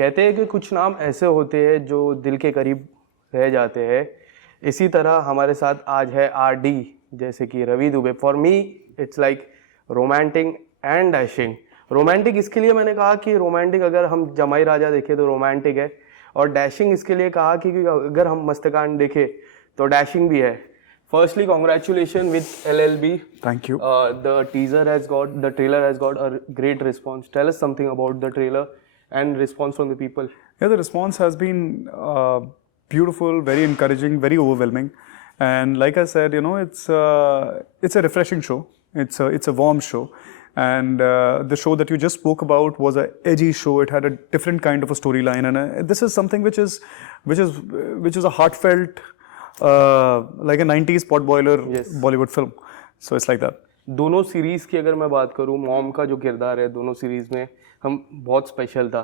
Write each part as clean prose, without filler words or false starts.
कहते हैं कि कुछ नाम ऐसे होते हैं जो दिल के करीब रह जाते हैं। इसी तरह हमारे साथ आज है RD, जैसे कि Ravi Dubey. For me it's like romantic and dashing. Romantic इसके लिए मैंने कहा कि रोमांटिक अगर हम जमाई राजा देखें तो रोमांटिक है, और डैशिंग इसके लिए कहा कि अगर हम मस्तकान देखें तो डैशिंग भी है। Firstly, congratulations with LLB. Thank you. The trailer has got a great response. Tell us something about the trailer and response from the people. Yeah, the response has been beautiful, very encouraging, very overwhelming, and like I said, you know, it's a refreshing show. It's a warm show, and the show that you just spoke about was a edgy show. It had a different kind of a storyline, and this is something which is a heartfelt. Like a 90s pot boiler Bollywood film. So it's like that. दोनों series की अगर मैं बात करूँ, mom का जो किरदार है दोनों सीरीज़ में हम बहुत स्पेशल था।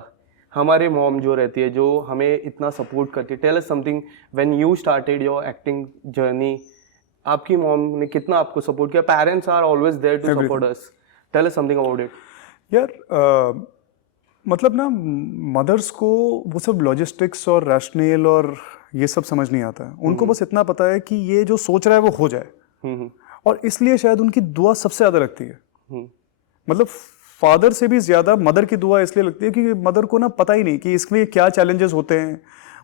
हमारे मॉम जो रहती है, जो हमें इतना सपोर्ट करती है। Tell us something, when you started your acting journey, आपकी मॉम ने कितना आपको सपोर्ट किया? Parents are always there to support us. Tell us something about it. यार मतलब ना, मदर्स को वो सब लॉजिस्टिक्स और रैशनल और ये सब समझ नहीं आता है। उनको बस इतना पता है कि ये जो सोच रहा है वो हो जाए, और इसलिए शायद उनकी दुआ सबसे ज़्यादा लगती है। मतलब फादर से भी ज़्यादा मदर की दुआ इसलिए लगती है कि मदर को ना पता ही नहीं कि इसमें क्या चैलेंजेस होते हैं।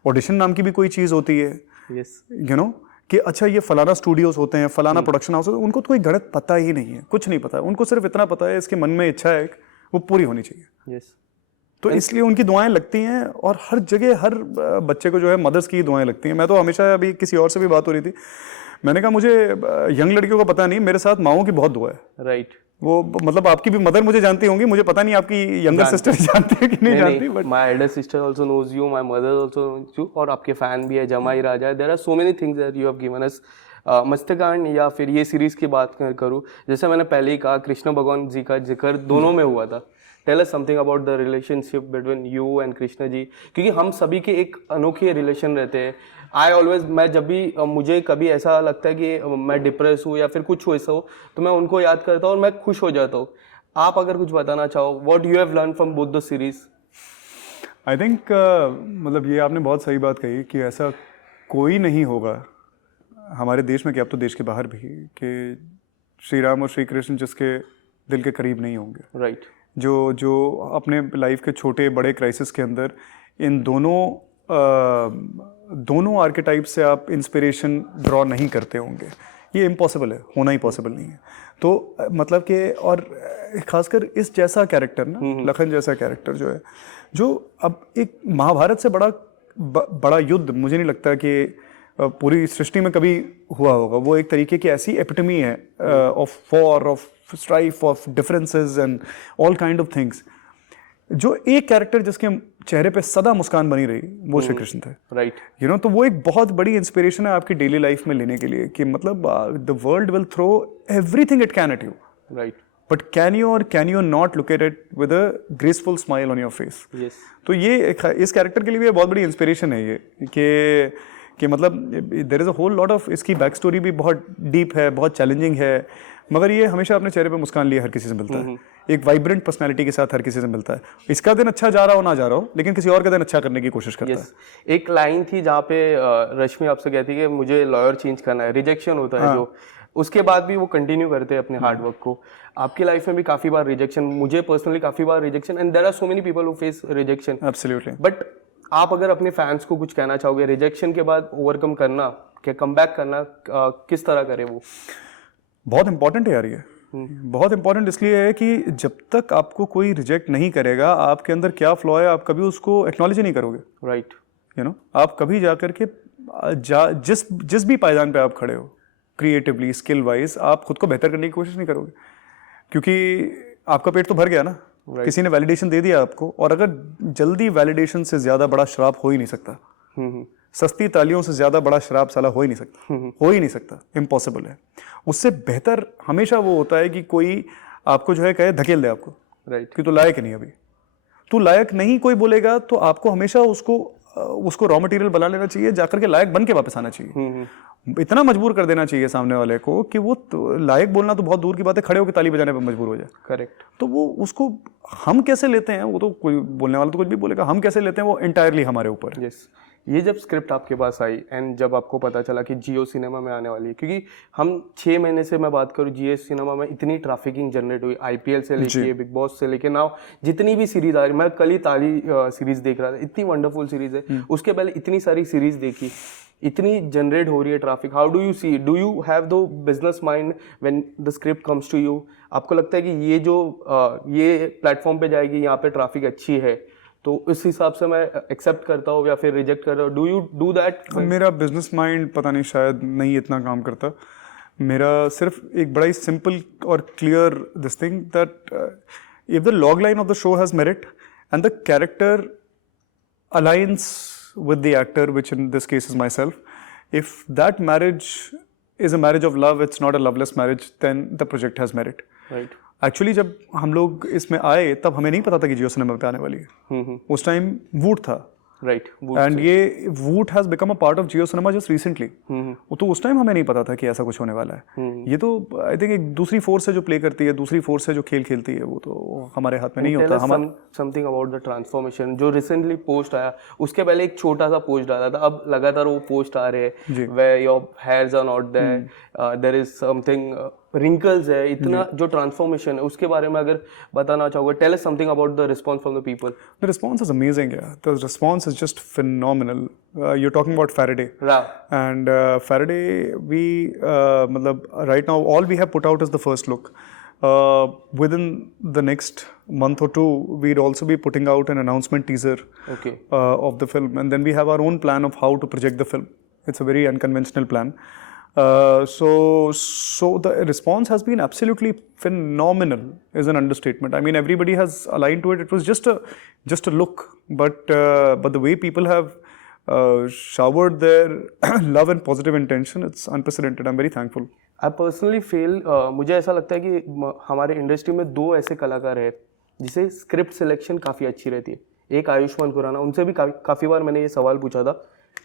ऑडिशन नाम की भी कोई चीज़ होती है, यू नो, कि अच्छा ये फलाना स्टूडियोज होते हैं, फलाना प्रोडक्शन हाउस होते हैं। उनको तो कोई गणित पता ही नहीं है, कुछ नहीं पता है। उनको सिर्फ इतना पता है इसके मन में इच्छा है वो पूरी होनी चाहिए। तो इसलिए उनकी दुआएं लगती हैं, और हर जगह हर बच्चे को जो है मदर्स की दुआएं लगती हैं। मैं तो हमेशा, अभी किसी और से भी बात हो रही थी, मैंने कहा मुझे यंग लड़कियों को पता नहीं, मेरे साथ माओं की बहुत दुआ है। राइट। वो मतलब आपकी भी मदर मुझे जानती होंगी, मुझे पता नहीं आपकी यंगर सिस्टर जानती है कि नहीं जानती, but my elder sister also knows you, my mother also knows you, और आपके फैन भी है, Jamai Raja. There are so many things that you have given us. मस्तकान या फिर ये सीरीज की बात करूँ, जैसे मैंने पहले ही कहा, कृष्ण भगवान जी का जिक्र दोनों में हुआ था। Tell us something about the relationship between you and Krishna ji, क्योंकि हम सभी के एक अनोखे रिलेशन रहते हैं। मैं जब भी मुझे कभी ऐसा लगता है कि मैं डिप्रेस हूँ या फिर कुछ हो ऐसा हो, तो मैं उनको याद करता हूँ और मैं खुश हो जाता हूँ। आप अगर कुछ बताना चाहो, what you have learn from both the series? I think मतलब ये आपने बहुत सही बात कही कि ऐसा कोई नहीं होगा हमारे देश में, कि अब तो देश के बाहर भी, कि श्री राम और श्री कृष्ण जिसके दिल के करीब नहीं होंगे। राइट। जो अपने लाइफ के छोटे बड़े क्राइसिस के अंदर इन दोनों आर्केटाइप से आप इंस्पिरेशन ड्रॉ नहीं करते होंगे। ये इम्पॉसिबल है, होना ही पॉसिबल नहीं है। तो मतलब कि, और खासकर इस जैसा कैरेक्टर ना, लखन जैसा कैरेक्टर जो है, जो अब एक महाभारत से बड़ा युद्ध मुझे नहीं लगता कि पूरी सृष्टि में कभी हुआ होगा। वो एक तरीके की ऐसी एपिटमी है of war, of strife, of differences and all kind of things. जो एक कैरेक्टर जिसके चेहरे पे सदा मुस्कान बनी रही, वो श्री कृष्ण थे। राइट। यू नो, तो वो एक बहुत बड़ी इंस्पिरेशन है आपकी डेली लाइफ में लेने के लिए, कि मतलब the world will throw everything it can at you, right, but can you not look at it with a graceful smile on your face. तो ये इस कैरेक्टर के लिए भी बहुत बड़ी इंस्पिरेशन है ये, कि मतलब there is a whole lot of, इसकी बैक स्टोरी भी बहुत डीप है, बहुत चैलेंजिंग है, मगर ये हमेशा अपने चेहरे पे मुस्कान लिए हर किसी से मिलता है। एक वाइब्रेंट पर्सनालिटी के साथ हर किसी से मिलता है। इसका दिन अच्छा जा रहा हो ना जा रहा हो, लेकिन किसी और का दिन अच्छा करने की कोशिश करता है। एक लाइन थी जहाँ पे रश्मि आपसे कहती है कि मुझे लॉयर चेंज करना है, रिजेक्शन होता है जो, उसके बाद भी वो कंटिन्यू करते हैं अपने हार्डवर्क को। आपकी लाइफ में भी काफी बार रिजेक्शन, मुझे पर्सनली काफी बार rejection, and there are so many people who face rejection. Absolutely. But आप अगर अपने फैंस को कुछ कहना चाहोगे, रिजेक्शन के बाद ओवरकम करना, क्या कमबैक करना, किस तरह करे वो? बहुत इंपॉर्टेंट है यार ये। बहुत इंपॉर्टेंट इसलिए है कि जब तक आपको कोई रिजेक्ट नहीं करेगा, आपके अंदर क्या फ्लॉ है आप कभी उसको एक्नॉलेज ही नहीं करोगे। राइट। यू नो, आप कभी जा करके जिस भी पायदान पे आप खड़े हो, क्रिएटिवली, स्किल वाइज, आप खुद को बेहतर करने की कोशिश नहीं करोगे, क्योंकि आपका पेट तो भर गया ना। किसी ने वैलिडेशन दे दिया आपको, और अगर जल्दी वैलिडेशन से ज्यादा बड़ा श्राप हो ही नहीं सकता। सस्ती तालियों से ज्यादा बड़ा शराब साला हो ही नहीं सकता, हो ही नहीं सकता, इम्पॉसिबल है। उससे बेहतर हमेशा वो होता है कि कोई आपको जो है कहे, धकेल दे आपको, राइट, कि तू लायक नहीं, अभी तू लायक नहीं कोई बोलेगा, तो आपको हमेशा उसको उसको रॉ मटेरियल बना लेना चाहिए, जाकर के लायक बन के वापस आना चाहिए। इतना मजबूर कर देना चाहिए सामने वाले को कि वो लायक बोलना तो बहुत दूर की बात है, खड़े होकर ताली बजाने पर मजबूर हो जाए। करेक्ट। तो वो उसको हम कैसे लेते हैं, वो तो कोई बोलने वाला तो कुछ भी बोलेगा, हम कैसे लेते हैं वो इंटायरली हमारे ऊपर है। यस। ये जब स्क्रिप्ट आपके पास आई एंड जब आपको पता चला कि जियो सिनेमा में आने वाली है, क्योंकि हम 6 महीने से मैं बात करूँ जियो सिनेमा में इतनी ट्रैफिकिंग जनरेट हुई, आईपीएल से लेके बिग बॉस से लेके नाउ जितनी भी सीरीज आ रही, मैं कल ही ताली सीरीज देख रहा था, इतनी वंडरफुल सीरीज है। उसके पहले इतनी सारी सीरीज देखी, इतनी जनरेट हो रही है traffic. How do you see, do you have the business mind when the script comes to you? आपको लगता है कि ये जो ये प्लेटफॉर्म पे जाएगी, यहाँ पे ट्रैफिक अच्छी है, तो इस हिसाब से मैं एक्सेप्ट करता हूँ या फिर रिजेक्ट करता हूँ? Do you do that? मेरा बिजनेस माइंड पता नहीं, शायद नहीं इतना काम करता। मेरा सिर्फ एक बड़ा ही सिंपल और clear this thing that if the log line of the show has merit and the character aligns with the actor, which in this case is myself, if that marriage is a marriage of love, it's not a loveless marriage, then the project has merit. Right. Actually जब हम लोग इसमें आए तब हमें नहीं पता था कि जियो सिनेमा पे आने वाली है। उस टाइम वूट था, राइट। एंड ये वूट has become a part of Jio cinema just recently. तो उस टाइम हमें नहीं पता था कि ऐसा कुछ होने वाला है। ये तो आई थिंक एक दूसरी फोर्स है जो प्ले करती है, दूसरी फोर्स है जो खेल खेलती है, वो तो हमारे हाथ में नहीं होता। हम समथिंग अबाउट द ट्रांसफॉर्मेशन जो रिसेंटली पोस्ट आया, उसके पहले एक छोटा सा पोस्ट डाला था, अब लगातार वो पोस्ट आ रहे हैं where your hairs are not there, there is something wrinkles है, इतना जो ट्रांसफॉर्मेशन है उसके बारे में अगर बताना चाहोगे, tell us something about the response from the people. The response is amazing, yeah. The response is just phenomenal. You're talking about Faraday. And Faraday, we, matlab, right now, all we have put out is the first look. Within the next month or two, we'd also be putting out an announcement teaser of the film. And then we have our own plan of how to project the film. It's a very unconventional plan. So the response has been absolutely phenomenal is an understatement. I mean, everybody has aligned to it. It was just a look, but the way people have showered their love and positive intention, it's unprecedented. I'm very thankful. I personally feel मुझे ऐसा लगता है कि हमारे industry में 2 ऐसे कलाकार हैं जिसे स्क्रिप्ट सिलेक्शन काफ़ी अच्छी रहती है। एक आयुष्मान खुराना, उनसे भी काफ़ी बार मैंने ये सवाल पूछा था,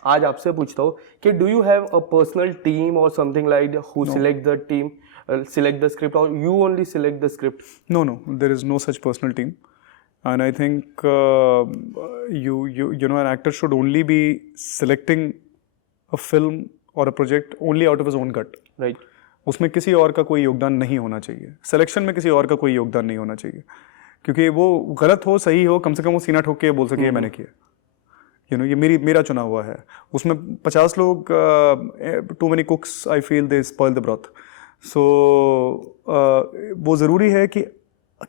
आज आपसे पूछता हूँ कि do you have a personal team और something like who select the team, select the script, or you only select the script? No, there is no such personal team. And I think you know, an actor should only be selecting a film or a project only out of his own gut. Right. उसमें किसी और का कोई योगदान नहीं होना चाहिए, selection में किसी और का कोई योगदान नहीं होना चाहिए, क्योंकि वो गलत हो सही हो, कम से कम वो सीना ठोक के बोल सके ये मैंने किया, यू नो, ये मेरा चुना हुआ है। उसमें 50 लोग, too many cooks, I feel they spoil the broth. So वो ज़रूरी है कि,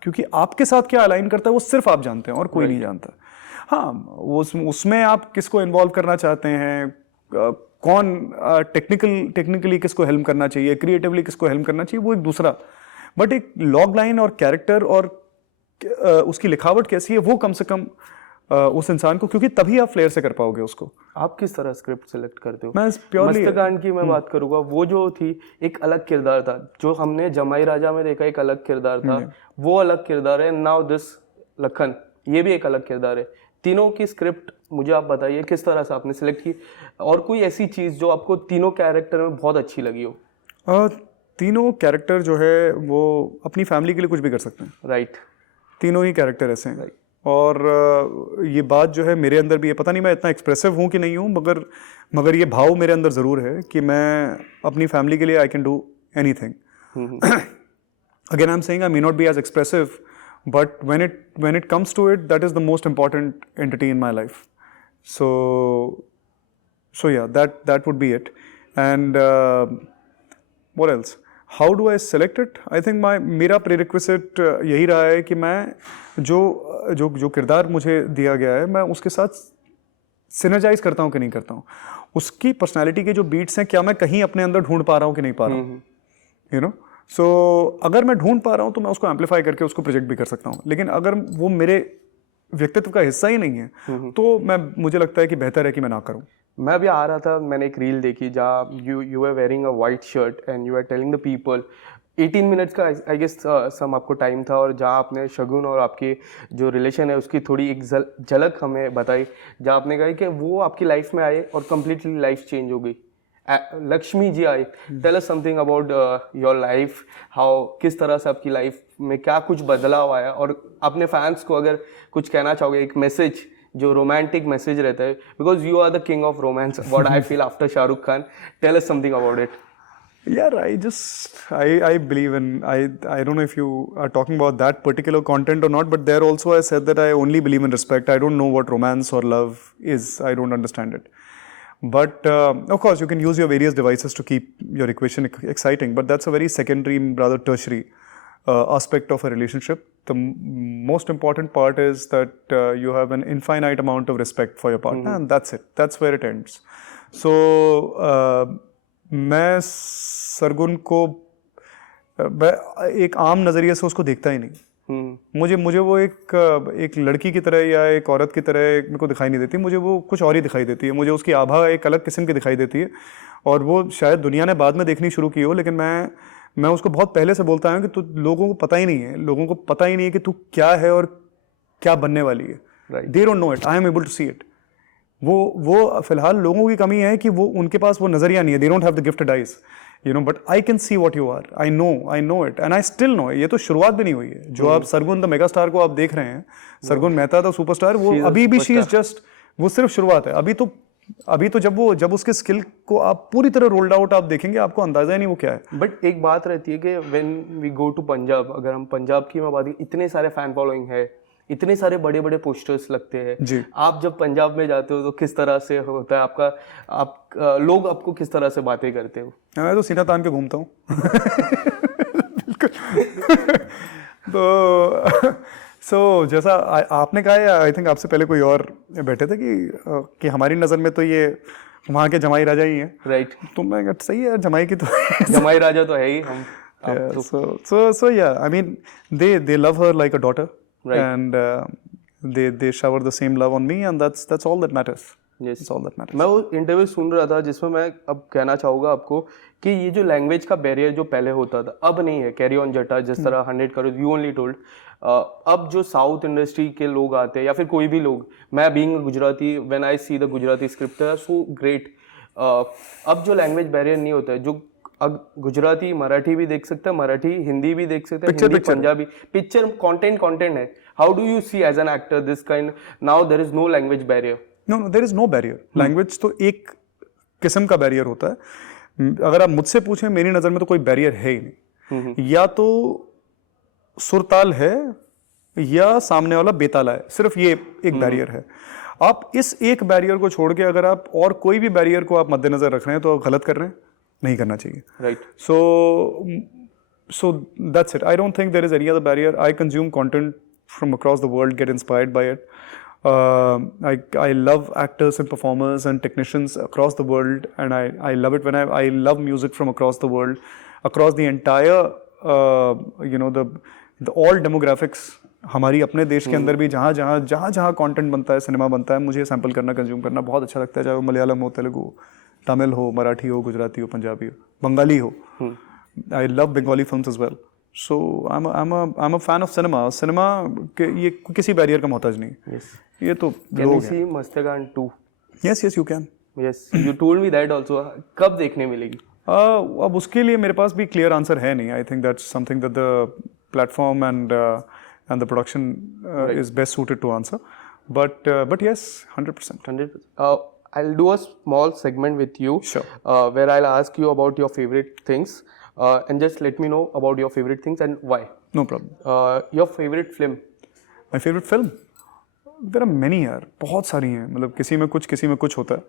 क्योंकि आपके साथ क्या अलाइन करता है वो सिर्फ आप जानते हैं और कोई नहीं जानता। हाँ, वो उसमें आप किसको इन्वॉल्व करना चाहते हैं, कौन टेक्निकली किसको हेल्प करना चाहिए, क्रिएटिवली किसको हेल्प करना चाहिए, वो एक दूसरा। बट एक लॉग लाइन और कैरेक्टर और उसकी लिखावट कैसी है, वो कम से कम उस इंसान को, क्योंकि तभी आप फ्लेयर से कर पाओगे उसको। आप किस तरह स्क्रिप्ट सेलेक्ट करते हो? मैं प्योरली मस्तकांड की मैं बात करूंगा, वो जो थी एक अलग किरदार था, जो हमने जमाई राजा में देखा एक अलग किरदार था, वो अलग किरदार है। नाउ दिस लखन, ये भी एक अलग किरदार है। तीनों की स्क्रिप्ट मुझे आप बताइए किस तरह से आपने सेलेक्ट की, और कोई ऐसी चीज़ जो आपको तीनों कैरेक्टर में बहुत अच्छी लगी हो? तीनों कैरेक्टर जो है वो अपनी फैमिली के लिए कुछ भी कर सकते हैं। राइट। तीनों ही कैरेक्टर ऐसे हैं। और ये बात जो है मेरे अंदर भी है, पता नहीं मैं इतना एक्सप्रेसिव हूँ कि नहीं हूँ, मगर ये भाव मेरे अंदर ज़रूर है कि मैं अपनी फैमिली के लिए I can do anything. Again I am saying I may not be as expressive, but when it comes to it, that is the most important entity in my life. So yeah, that would be it. And what else? How do I select it? I think मेरा prerequisite यही रहा है कि मैं जो किरदार मुझे दिया गया है, मैं उसके साथ सिनर्जाइज करता हूँ कि नहीं करता हूँ, उसकी पर्सनैलिटी के जो बीट्स हैं, क्या मैं कहीं अपने अंदर ढूंढ पा रहा हूँ कि नहीं पा रहा हूँ, यू नो। सो अगर मैं ढूंढ पा रहा हूँ तो मैं उसको एम्पलीफाई करके उसको प्रोजेक्ट भी कर सकता हूँ, लेकिन अगर वो मेरे व्यक्तित्व का हिस्सा ही नहीं है तो मुझे लगता है कि बेहतर है कि मैं ना करूँ। मैं अभी आ रहा था, मैंने एक रील देखी जहाँ you are wearing a white shirt and you are telling the people 18 minutes का आई गेस सम आपको टाइम था, और जहाँ आपने शगुन और आपकी जो रिलेशन है उसकी थोड़ी एक झलक हमें बताई, जहाँ आपने कहा कि वो आपकी लाइफ में आए और कम्प्लीटली लाइफ चेंज हो गई। लक्ष्मी जी आए, tell us something about your life, how किस तरह से आपकी लाइफ में क्या कुछ बदलाव आया, और अपने फैंस को अगर कुछ कहना चाहोगे, एक मैसेज जो रोमांटिक मैसेज रहता है, because you are the king of romance what I feel after Shahrukh Khan, tell us something about it. Yeah, I believe in, I don't know if you are talking about that particular content or not, but there also I said that I only believe in respect. I don't know what romance or love is. I don't understand it. But of course, you can use your various devices to keep your equation exciting, but that's a very secondary, rather tertiary aspect of a relationship. The most important part is that you have an infinite amount of respect for your partner, and that's it. That's where it ends. So, मैं सरगुन को एक आम नज़रिए से उसको देखता ही नहीं। मुझे वो एक लड़की की तरह या एक औरत की तरह मेरे को दिखाई नहीं देती। मुझे वो कुछ और ही दिखाई देती है। मुझे उसकी आभा एक अलग किस्म की दिखाई देती है, और वो शायद दुनिया ने बाद में देखनी शुरू की हो, लेकिन मैं उसको बहुत पहले से बोलता हूँ कि तू, लोगों को पता ही नहीं है, लोगों को पता ही नहीं है कि तू क्या है और क्या बनने वाली है। They don't know it, I am able to see it. वो फिलहाल लोगों की कमी है कि वो उनके पास वो नजरिया नहीं है। They don't have the gifted eyes, you know, but I can see what you are. I know it, and I still know. ये तो शुरुआत भी नहीं हुई है। जो आप सरगुन द मेगा स्टार को आप देख रहे हैं, सरगुन मेहता द सुपरस्टार, वो अभी भी शी इज जस्ट, वो सिर्फ शुरुआत है। अभी तो जब उसके स्किल को आप पूरी तरह रोल्ड आउट आप देखेंगे, आपको अंदाजा ही नहीं वो क्या है। बट एक बात रहती है कि when we go to Punjab, अगर हम पंजाब की मैं बात करें, इतने सारे फैन फॉलोइंग है, इतने सारे बड़े बड़े पोस्टर्स लगते हैं जी। आप जब पंजाब में जाते हो तो किस तरह से होता है आपका, लोग आपको किस तरह से बातें करते हो? मैं तो सीना तान के घूमता हूँ। तो जैसा आपने कहा है, आई थिंक आपसे पहले कोई और बैठे थे कि हमारी नज़र में तो ये वहाँ के जमाई राजा ही हैं, राइट? तो मैं कहा सही है, जमाई की तो जमाई राजा तो है ही हम। So yeah, I mean they love her like a daughter, right? And they shower the same love on me, and that's all that matters. Yes, that's all that matters. मैं वो इंटरव्यू सुन रहा था जिसमें मैं अब कहना चाहूँगा आपको कि ये जो लैंग्वेज का बैरियर जो पहले होता था अब नहीं है। कैरी ऑन जटा जिस तरह 100 करोड़ यू ओनली टोल्ड, अब जो साउथ इंडस्ट्री के लोग आते हैं या फिर कोई भी लोग, मैं being Gujarati, when I see the Gujarati script are so great, अब जो लैंग्वेज बैरियर नहीं होता है, जो अब गुजराती मराठी भी देख सकता है, मराठी हिंदी भी देख सकता है, हिंदी पंजाबी, पिक्चर कंटेंट है। How do you see as an actor this kind, now there is no language barrier? No, there is no barrier. Language तो एक किस्म का बैरियर होता है। अगर आप मुझसे पूछें, मेरी नज़र में तो कोई बैरियर है ही नहीं। या तो सुरताल है या सामने वाला बेताला है, सिर्फ ये एक बैरियर है। आप इस एक बैरियर को छोड़ के अगर आप और कोई भी बैरियर को आप मद्देनजर रख रहे हैं तो आप गलत कर रहे हैं, नहीं करना चाहिए, right? So that's it. I don't think there is any other barrier. I consume content from across the world, get inspired by it. I love actors and performers and technicians across the world, and I love it when I love music from across the world, across the entire the all demographics. हमारी अपने देश के अंदर भी जहाँ content बनता है, cinema बनता है, मुझे सैंपल करना, कंज्यूम करना बहुत अच्छा लगता है, चाहे वो मलयालम हो, तेलुगु हो, तमिल हो, मराठी हो, गुजराती हो, पंजाबी हो, बंगाली हो। I love Bengali films as well. So I'm a fan of cinema. Cinema के ये किसी बैरियर का मोहताज नहीं। Yes. ये तो Can we see Mastagaan 2? Yes, you can. Yes, you told me that also. कब देखने मिलेगी? अब उसके लिए मेरे पास भी क्लियर आंसर है नहीं। I think that's something that the platform and the production is best suited to answer. But yes, 100%. 100%. I'll do a small segment with you, sure, where I'll ask you about your favorite things, and just let me know about your favorite things and why. No problem. Your favorite film? My favorite film? There are many यार, बहुत सारी हैं। मतलब किसी में कुछ होता है।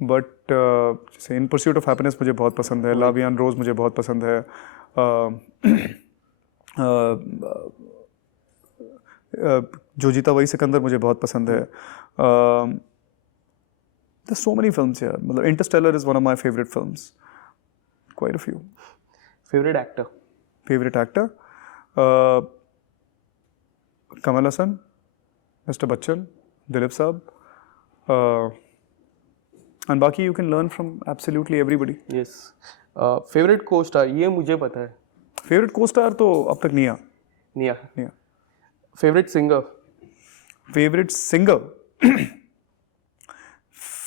बट जैसे इन परस्यूट ऑफ हैप्पीनेस मुझे बहुत पसंद है, लव एंड रोज मुझे बहुत पसंद है, जो जीता वही सिकंदर मुझे बहुत पसंद है। There's so many films here. मतलब Interstellar is one of my favorite films. Quite a few. Favorite actor? Favorite actor? Kamal Hassan, Mr. Bachchan, Dilip Saab, and बाकी you can learn from absolutely everybody. Yes. Favorite co-star? ये मुझे पता है। Favourite को star तो अब तक निया निया. निया. Favorite singer? Favourite singer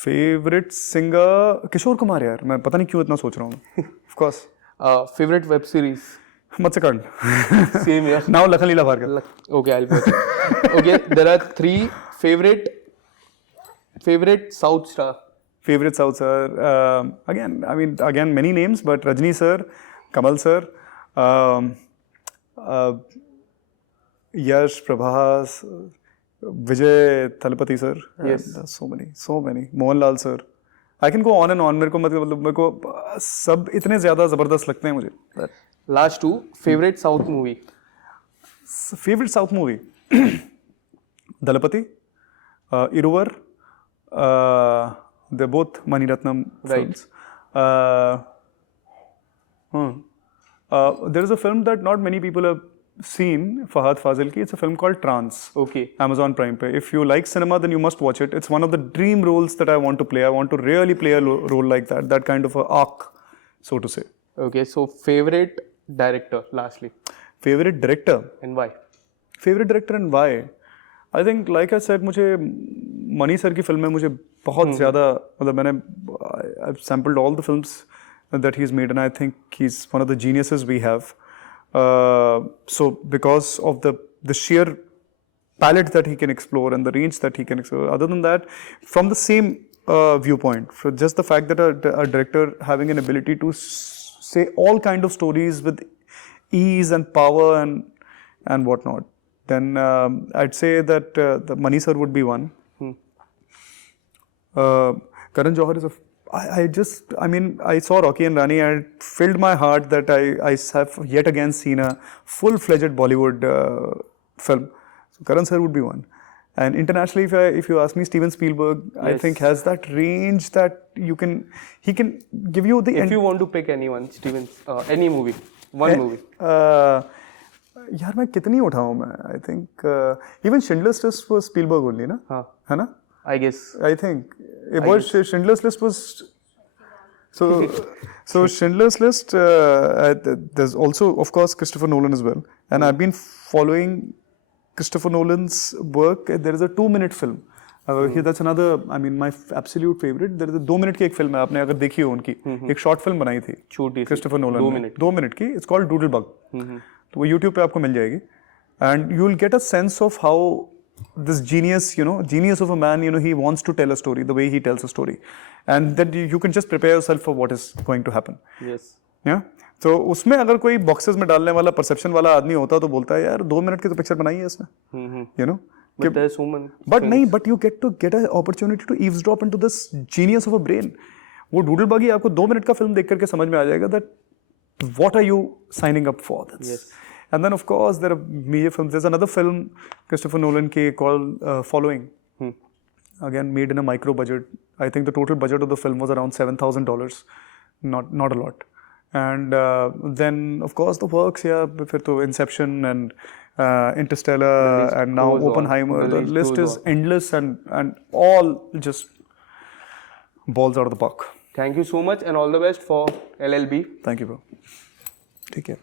favourite singer Kishore Kumar यार. मैं पता नहीं क्यों इतना सोच रहा हूँ. Of course. Favorite web series? Matsya Kaand. Same here. Now Lakhan Leela Bhargav. Okay, I'll watch it. Okay, there are 3 favorite South star. Favorite South sir. Again, many names, but Rajni sir, Kamal sir, Yash, Prabhas, Vijay Thalapathy sir. Yes. And, so many. Mohanlal sir. I can go on and on. मेरे को सब इतने ज़्यादा ज़बरदस्त लगते हैं मुझे. Last 2, favorite South movie. Favorite South movie. Dalapati, Iruvar. They're both Mani Ratnam films. There is a film that not many people have seen, Fahad Fazil ki. It's a film called Trance. Okay. Amazon Prime pe. If you like cinema, then you must watch it. It's one of the dream roles that I want to play. I want to really play a role like that kind of a arc, so to say. Okay, so favorite director, lastly, Favorite director. and why? Favourite director and why. I think like I said, मुझे Mani sir की फिल्में मुझे बहुत ज़्यादा, मतलब मैंने I sampled all the films that he is made and I think he is one of the geniuses we have. So because of the sheer palette that he can explore and the range that he can explore. Other than that, from the same viewpoint, for just the fact that a director having an ability to say all kind of stories with ease and power and whatnot, then I'd say that the Mani sir would be one. Karan Johar is I saw Rocky and Rani and it filled my heart that I have yet again seen a full-fledged Bollywood film. So Karan sir would be one. And internationally, if you ask me, Steven Spielberg, I Yes. think has that range that he can give you the If you want to pick anyone, Steven, any movie, one movie. यार मैं कितनी उठाऊं मैं. I think even Schindler's list was Spielberg only ना. हाँ. है ना. I guess. I think it was Schindler's List was so Schindler's List. There's also, of course, Christopher Nolan as well, and I've been following Christopher Nolan's work. There is a 2-minute film. That's another. I mean, my absolute favorite. There is a 2 minute की एक film है, आपने अगर देखी हो उनकी, एक short film बनाई थी छोटी सी, क्रिस्टोफर नोलन 2 ने. मिनट. 2 मिनट की. It's called Doodlebug. तो वो YouTube पे आपको मिल जाएगी. And you'll get a sense of how this genius of a man, he wants to tell a story the way he tells a story, and that you can just prepare yourself for what is going to happen. Yes. Yeah. तो उसमें अगर कोई boxes में डालने वाला perception वाला आदमी होता तो बोलता है यार 2 मिनट की तो पिक्चर बनाई है इसने. But there's so many. But you get an opportunity to eavesdrop into this genius of a brain. वो डूडलबग ही आपको 2 मिनट का फिल्म देख करके समझ में आ जाएगा that what are you signing up for. Yes. And then of course there are major films. There's another film Christopher Nolan called Following. Again made in a micro budget. I think the total budget of the film was around $7,000. Not a lot. And then of course the works, फिर तो Inception and Interstellar and now Oppenheimer. The list is endless and all just balls out of the park. Thank you so much and all the best for LLB. Thank you, bro. Take care.